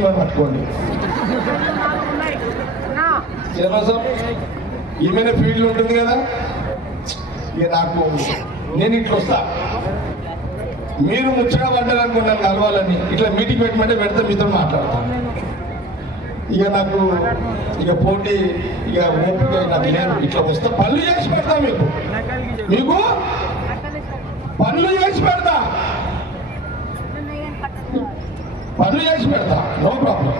ఈమె పట్టుకోండి. ఈమెనే ఫీల్డ్ ఉంటుంది కదా. ఇక నాకు నేను ఇట్లా వస్తా, మీరు ముచ్చగా పడ్డారనుకో నన్ను కలవాలని ఇట్లా మీటింగ్ పెట్టమంటే పెడితే మీతో మాట్లాడతాను. ఇక నాకు ఇక పోటీ ఇక ఓపిక నాకు లేదు. ఇట్లా వస్తా పనులు చేసి పెడతా, మీకు పనులు చేసి పెడతా, పనులు చేసి పెడతా, నో ప్రాబ్లం.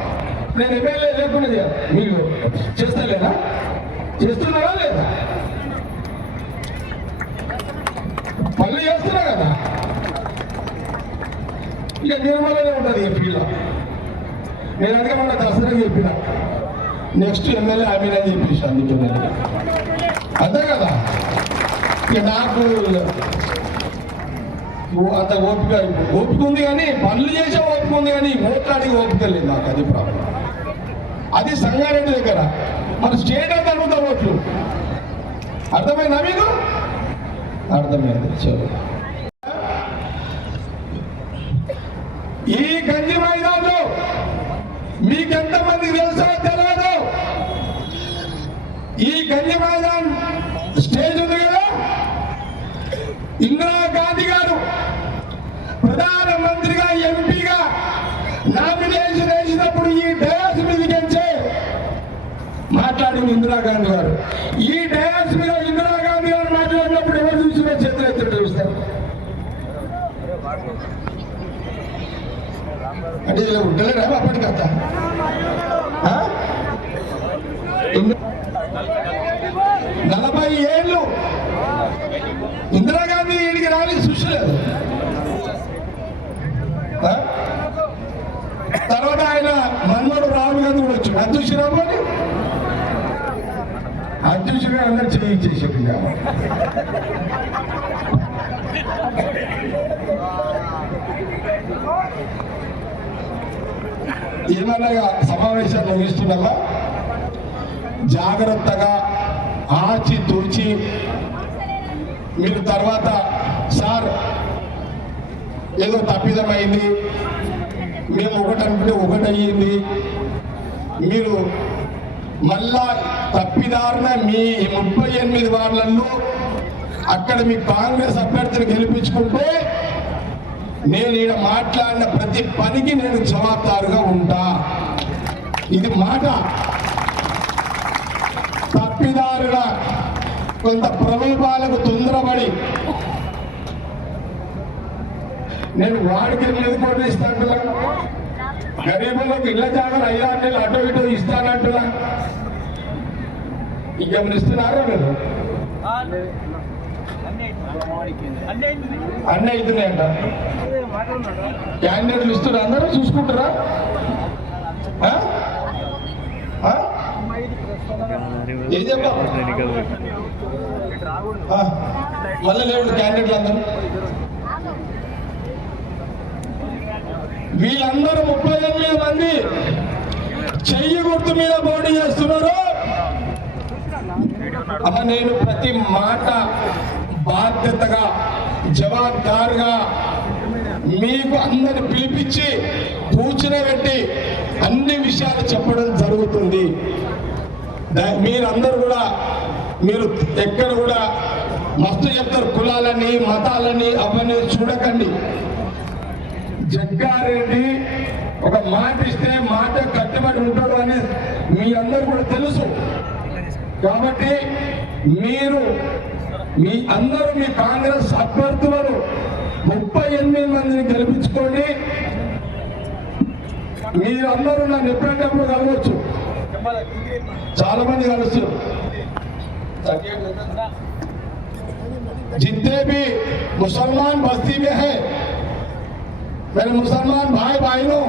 నేను ఎమ్మెల్యే లేకుండా మీరు చేస్తలేనా, చేస్తున్నారా లేదా? పనులు చేస్తున్నా కదా. ఇక నిర్మలనే ఉంటుంది ఎంపీలో. నేను అందుకే మన దసరా చెప్పిన నెక్స్ట్ ఎమ్మెల్యే ఆమె అని చెప్పేసి అందుకే అంతే కదా. ఇక నాకు అంత ఓపిక ఉంది కానీ పనులు చేసే ఓపిక ఉంది కానీ ఓట్లాడికి ఓపిక లేదు నాకు. అది ప్రాబ్లం. అది సంగారెడ్డి దగ్గర మన స్టేట్ అంతా అడుగుతా ఓట్లు. అర్థమైందా మీకు? అర్థమైంది. చలో, ఈ గంజి మైదానంలో మీకెంతమంది తెలుసో తెలియదు. ఈ గంజి మైదాన్ స్టేజ్ ఉంది కదా, ఇందిరాగాంధీ గారు ప్రధానమంత్రిగా ఎంపీగా నామినేషన్ వేసినప్పుడు ఈ డయాస్ మీదకించే మాట్లాడింది ఇందిరాగాంధీ గారు. ఈ డయాస్ మీద ఇందిరాగాంధీ గారు మాట్లాడినప్పుడు ఎవరు చూసినా చేతులు ఎత్తుడు చూస్తారు. అంటే ఇలా ఉండలేరా అప్పటికంతా? 40 ఏళ్ళు ఇందిరాగాంధీ వీడికి రానికి సృష్టి లేదు. తర్వాత ఆయన మన్మోడు రాహుల్ గాంధీ కూడా వచ్చాడు. అధ్యక్షురాము అని అధ్యక్షుడిగా అందరు చేయించేసాడు. ఏమన్నా సమావేశాలు ముగిస్తున్నా జాగ్రత్తగా ఆచి తూచి మీరు తర్వాత సార్ ఏదో తప్పిదమైంది, మేము ఒకటంటే ఒకటయ్యింది, మీరు మళ్ళా తప్పిదారున మీ 38 వార్డులలో అక్కడ మీ కాంగ్రెస్ అభ్యర్థిని గెలిపించుకుంటే నేను ఈడ మాట్లాడిన ప్రతి పనికి నేను జవాబుదారుగా ఉంటా. ఇది మాట. తప్పిదారుల కొంత ప్రలోభాలకు తొందరపడి నేను వాడికి ఎనిమిది కోట్లు ఇస్తానంటున్నా, గరీబులకు ఇళ్ల జాగాలు 5-6 నెలలు అటో ఇటో ఇస్తానంటున్నా. ఇంకేమనిస్తున్నారా మీరు? అన్నీ అవుతున్నాయంట. క్యాండిడేట్లు ఇస్తున్నారు, అందరూ చూసుకుంటారా? ఏం చెప్పా మళ్ళీ లేవు క్యాండిడేట్లు అందరూ. వీళ్ళందరూ 38 మంది చెయ్యి గుర్తు మీద పోటీ చేస్తున్నారు. అమ్మ, నేను ప్రతి మాట బాధ్యతగా జవాబుదారుగా మీకు అందరిని పిలిపించి కూర్చునబెట్టి అన్ని విషయాలు చెప్పడం జరుగుతుంది. మీరందరూ కూడా మీరు ఎక్కడ కూడా మస్తు చెప్తారు, కులాలని మతాలని అవన్నీ చూడకండి. జగ్గారెడ్డి ఒక మాట ఇస్తే మాట కట్టుబడి ఉంటాడు అని మీ అందరూ కూడా తెలుసు. కాబట్టి మీరు మీ అందరూ మీ కాంగ్రెస్ అభ్యర్థులను 38 మందిని గెలిపించుకోండి. మీరందరూ నన్ను ఎప్పుడంటప్పుడు కలవచ్చు, చాలా మంది కలుస్తారు. जितने भी मुसलमान बस्ती में है, मेरे मुसलमान भाई बहनों,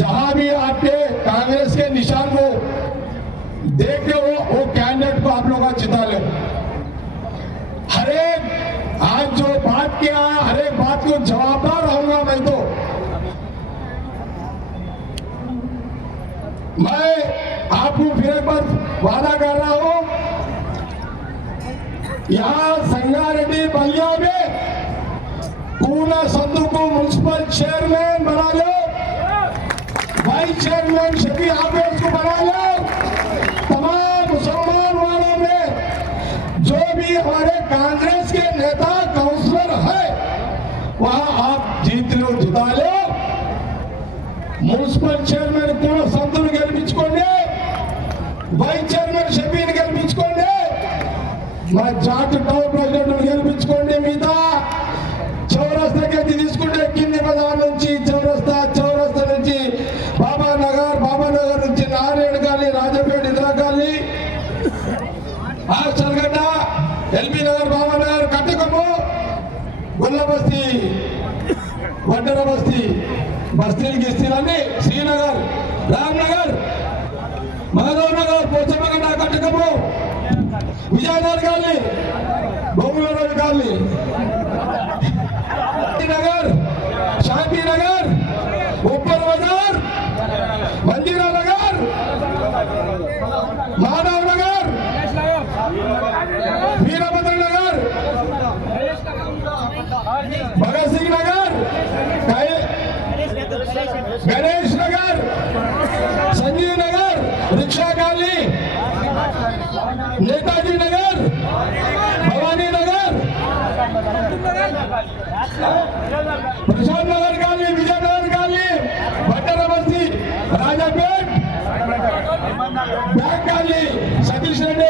जहां भी आपके कांग्रेस के निशान को देखते हो वो कैंडिडेट को आप लोग जिता ले। हर एक आज जो बात किया हर एक बात को जवाबदार रहूंगा मैं। तो मैं आपको फिर एक बार वादा कर रहा हूं, यहाँ संगारेड्डी बलिया में पूना संधू को म्युनिसिपल चेयरमैन बना लो। वाइस चेयरमैन शफी हाफिज को बना लो। तमाम मुसलमान वालों में जो भी हमारे कांग्रेस के नेता काउंसलर है वहां आप जीत लो, जिता लो। మున్సిపల్ చైర్మన్ కూడా సంతులు గెలిపించుకోండి, వైస్ చైర్మన్ షఫీని గెలిపించుకోండి, మా జాట్ టౌన్ ప్రెసిడెంట్ గెలిపించుకోండి. మిగతా చౌరస్తాకి అది తీసుకుంటే కింది బజార్ నుంచి చౌరస్తా నుంచి బాబా నగర్ నుంచి Narayana colony, Rajapeta, Indira colony, Achalgadda, LB Nagar, Baba Nagar, Kattakammu, Gulla Basti, Vaddera Basti, బస్తీలు గిస్తీలన్నీ, శ్రీనగర్, రామ్నగర్, మాధవ్ నగర్, పోచమ్మగడ్డ, కట్టకమ్ము, విజయనగర్ కాలనీ, బొంగులరోడ్ colony, Nagar, Shanti Nagar, Upar Bazar, Mandira Nagar, Madhav Nagar, Veerabhadra Nagar, Bhagat Singh Nagar, Ganesh Nagar, Sanjeev Nagar, rickshaw colony, Netaji Nagar, Bhavani Nagar, Prashant Nagar colony, Vijayanagar colony, Bhattar Basti, Rajapet, bank colony, Satish Reddy,